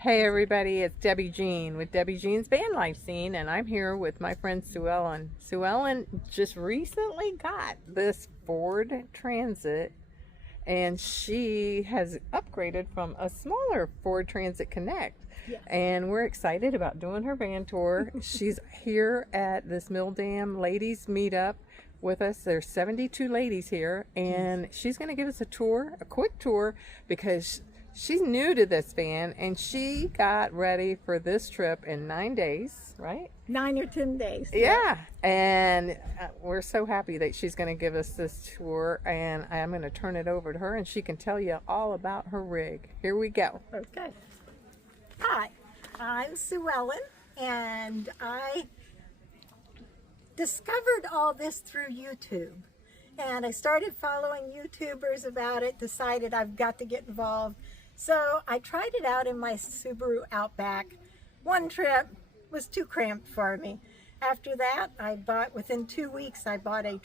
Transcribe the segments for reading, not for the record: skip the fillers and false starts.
Hey everybody, it's Debbie Jean with Debbie Jean's Van Life Scene, and I'm here with my friend Suellen. Suellen just recently got this Ford Transit, and she has upgraded from a smaller Ford Transit Connect. Yes. And we're excited about doing her van tour. She's here at this Mill Dam Ladies Meetup with us. There's 72 ladies here, and she's going to give us a tour, a quick tour, because she's new to this van, and she got ready for this trip in 9 days, right? 9 or 10 days. Yeah. And we're so happy that she's going to give us this tour, and I'm going to turn it over to her, and she can tell you all about her rig. Here we go. Okay. Hi, I'm Suellen, and I discovered all this through YouTube. And I started following YouTubers about it, decided I've got to get involved. So I tried it out in my Subaru Outback. One trip was too cramped for me. After that, within 2 weeks, I bought a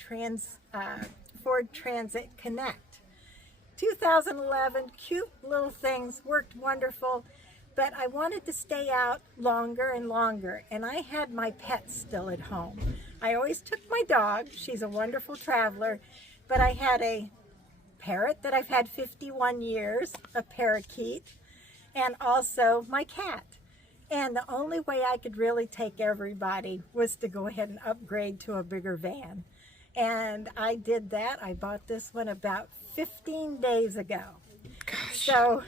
Ford Transit Connect. 2011, cute little things, worked wonderful, but I wanted to stay out longer and longer, and I had my pets still at home. I always took my dog, she's a wonderful traveler, but I had a parrot that I've had 51 years, a parakeet, and also my cat. And the only way I could really take everybody was to go ahead and upgrade to a bigger van. And I did that. I bought this one about 15 days ago. Gosh. So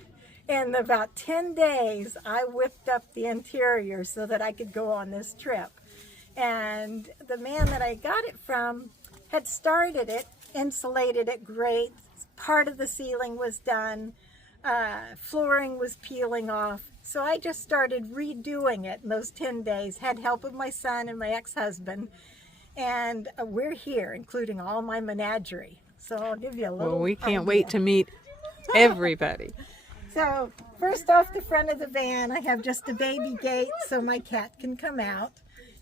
in about 10 days, I whipped up the interior so that I could go on this trip. And the man that I got it from had started it, insulated it great. Part of the ceiling was done. Flooring was peeling off. So I just started redoing it in those 10 days, had help of my son and my ex-husband. And we're here, including all my menagerie. So I'll give you a little Well, we can't idea. wait to meet everybody. So first off the front of the van, I have just a baby gate so my cat can come out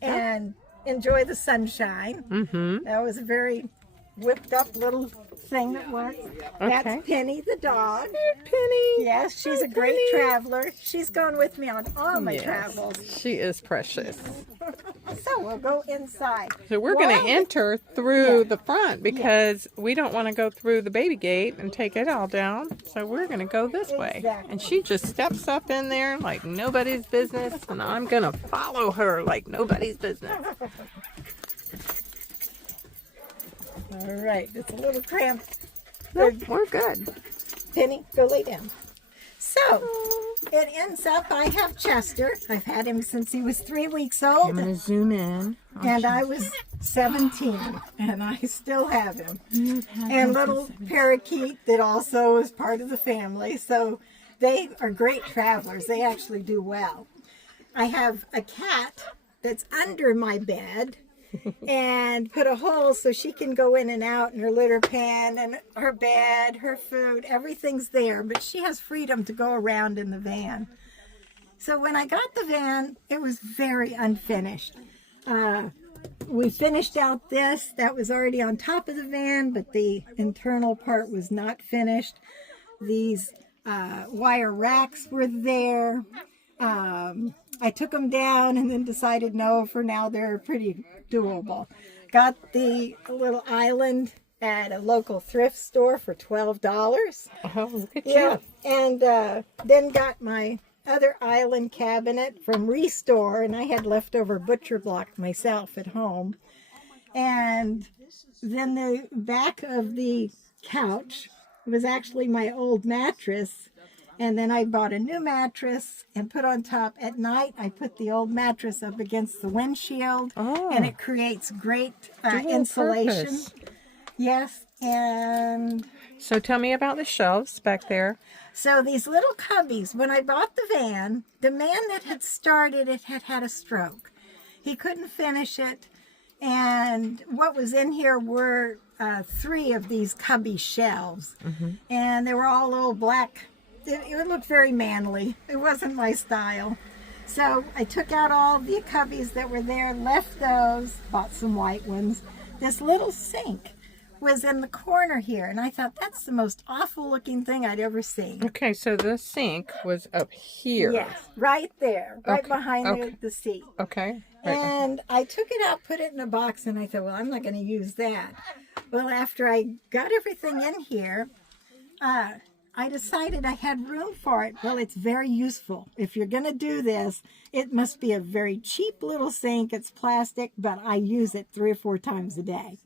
and enjoy the sunshine. Mm-hmm. That was a very whipped up little thing that was. That's Penny the dog. Penny. Yes, she's a great traveler. She's gone with me on all my travels. She is precious. So we'll go inside. So we're going to enter through the front because we don't want to go through the baby gate and take it all down. So we're going to go this way. Exactly. And she just steps up in there like nobody's business, and I'm going to follow her like nobody's business. All right, it's a little cramped. Nope, we're good. Penny, go lay down. So, it ends up, I have Chester. I've had him since he was 3 weeks old. I'm going to zoom in. And I was 17, and I still have him. And little parakeet that also is part of the family. So, they are great travelers. They actually do well. I have a cat that's under my bed and put a hole so she can go in and out in her litter pan and her bed, her food, everything's there, but she has freedom to go around in the van. So when I got the van, it was very unfinished. We finished out this, that was already on top of the van, but the internal part was not finished. These wire racks were there. I took them down and then decided no, for now they're pretty doable. Got the little island at a local thrift store for $12. Oh, look at Yeah, you. and then got my other island cabinet from Restore, and I had leftover butcher block myself at home. And then the back of the couch was actually my old mattress. And then I bought a new mattress and put on top. At night, I put the old mattress up against the windshield, and it creates great insulation. Purpose. Yes, and So tell me about the shelves back there. so these little cubbies, when I bought the van, the man that had started it had had a stroke. He couldn't finish it, and what was in here were 3 of these cubby shelves, and they were all little black. It looked very manly. It wasn't my style. So I took out all the cubbies that were there, left those, bought some white ones. This little sink was in the corner here, and I thought that's the most awful looking thing I'd ever seen. Okay, so the sink was up here. Yes, right there, right Okay, behind okay. the seat. Okay. Right. And I took it out, put it in a box, and I thought, well, I'm not going to use that. Well, after I got everything in here, I decided I had room for it. Well, it's very useful. If you're going to do this, it must be a very cheap little sink. It's plastic, but I use it 3 or 4 times a day.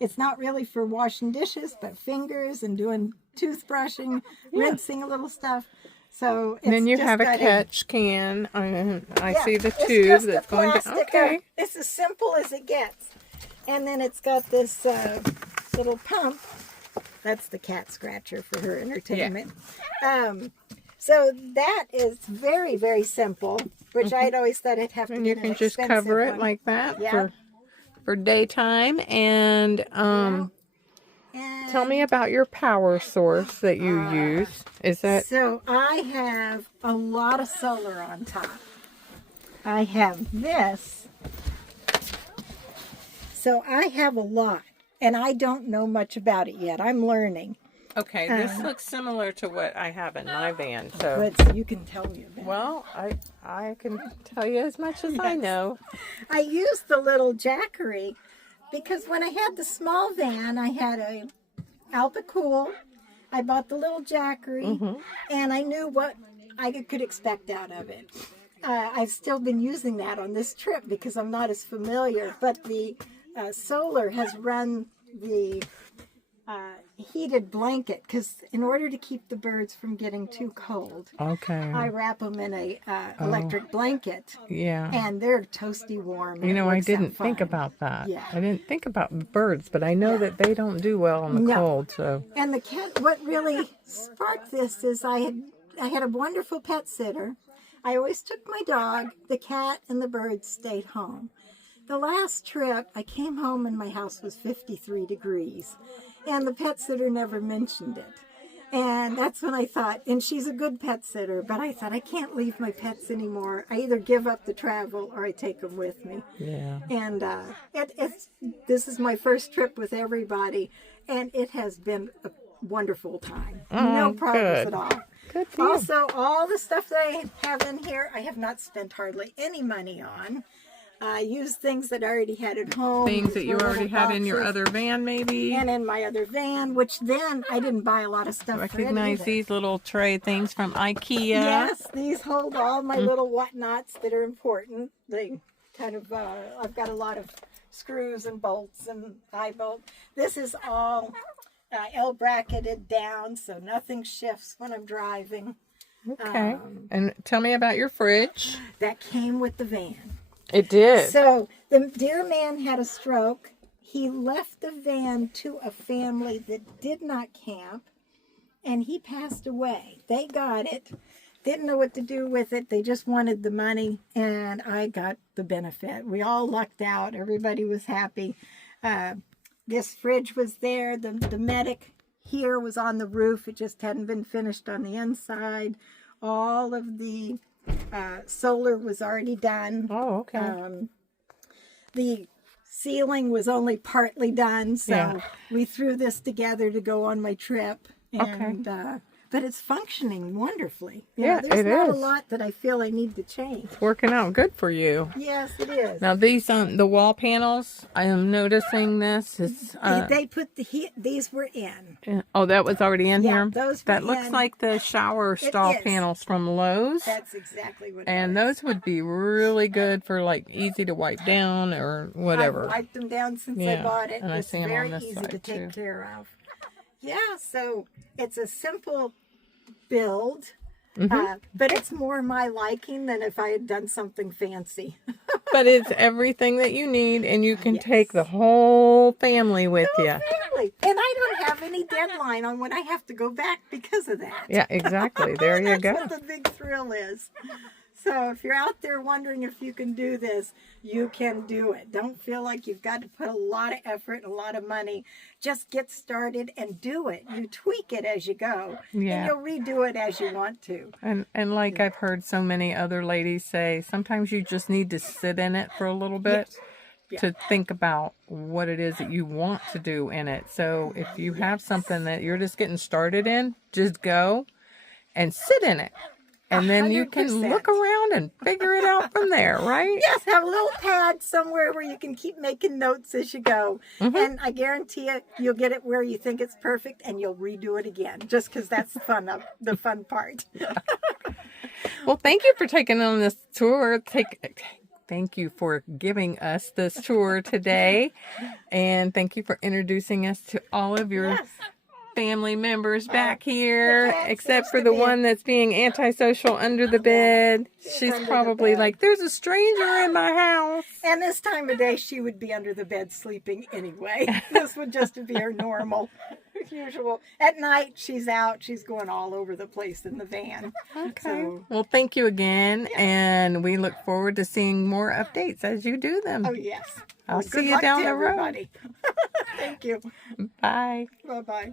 It's not really for washing dishes, but fingers and doing toothbrushing, rinsing a little stuff. So it's And then you just have a got catch can. I see the it's tube just that's a going plastic, to. Okay. It's as simple as it gets. And then it's got this little pump. That's the cat scratcher for her entertainment. So that is very, very simple, which I'd always thought it'd have to And be you an can just expensive cover it one. like that Yeah. for daytime. And And tell me about your power source that you use. Is that so I have a lot of solar on top. I have this. So I have a lot, and I don't know much about it yet. I'm learning. okay? This looks similar to what I have in my van. So, But you can tell me about it. well, I can tell you as much as I know. I used the little Jackery because when I had the small van, I had a Alpacool. I bought the little Jackery, and I knew what I could expect out of it. I've still been using that on this trip because I'm not as familiar, but the solar has run the heated blanket because in order to keep the birds from getting too cold, Okay. I wrap them in a electric blanket, Yeah. and they're toasty warm. and You it know, I works out didn't think fine. about that. Yeah. I didn't think about the birds, but I know that they don't do well in the No. cold. So, And the cat, what really sparked this is I had a wonderful pet sitter. I always took my dog, the cat, and the birds stayed home. The last trip, I came home and my house was 53 degrees, and the pet sitter never mentioned it. And that's when I thought, and she's a good pet sitter, but I thought I can't leave my pets anymore. I either give up the travel or I take them with me. yeah. And this is my first trip with everybody, and it has been a wonderful time. No problems good. at all. Good for you. Also, all the stuff that I have in here, I have not spent hardly any money on. I use things that I already had at home. Things that these you little already had in your boxes, other van, maybe. and in my other van, which then I didn't buy a lot of stuff for it Recognize either. these little tray things from IKEA. Yes, these hold all my little whatnots that are important. They kind of, I've got a lot of screws and bolts and eye bolt. This is all L-bracketed down, so nothing shifts when I'm driving. Okay. And tell me about your fridge. That came with the van. It did. So the dear man had a stroke. He left the van to a family that did not camp, and he passed away. They got it, didn't know what to do with it. They just wanted the money, and I got the benefit. We all lucked out. Everybody was happy. This fridge was there. The medic here was on the roof. It just hadn't been finished on the inside. All of the solar was already done. Oh, okay. The ceiling was only partly done, so Yeah. we threw this together to go on my trip. And, but it's functioning wonderfully. You know, there's it not is. a lot that I feel I need to change. It's working out good for you. Yes, it is. Now these the wall panels, I am noticing this. It's They put the heat, these were in. oh, that was already in Yeah, here. those That were looks in. like the shower stall is. panels from Lowe's. That's exactly what And it is. those would be really good for like easy to wipe down or whatever. I've wiped them down since I Yeah, bought it. and I It's see 'em on very this easy side, to take too. care of. Yeah, so it's a simple build, but it's more my liking than if I had done something fancy. But it's everything that you need, and you can take the whole family with you. Family. And I don't have any deadline on when I have to go back because of that. Yeah, exactly. There you That's go. what the big thrill is. So if you're out there wondering if you can do this, you can do it. Don't feel like you've got to put a lot of effort and a lot of money. Just get started and do it. You tweak it as you go, Yeah. and you'll redo it as you want to. And like I've heard so many other ladies say, sometimes you just need to sit in it for a little bit. to think about what it is that you want to do in it. So if you have something that you're just getting started in, just go and sit in it. And then you can 100%. look around and figure it out from there, right? Yes, have a little pad somewhere where you can keep making notes as you go. And I guarantee you, you'll get it where you think it's perfect and you'll redo it again, just because that's the fun part. Well, thank you for taking on this tour. Thank you for giving us this tour today. And thank you for introducing us to all of your family members back here, except for the one that's being antisocial under the bed. She's probably like, there's a stranger in my house. And this time of day, she would be under the bed sleeping anyway. This would just be her normal, usual. At night, she's out. She's going all over the place in the van. Okay. So, well, thank you again. And we look forward to seeing more updates as you do them. oh, yes. I'll Well, see good you luck down to the road. everybody. Thank you. Bye. Bye-bye.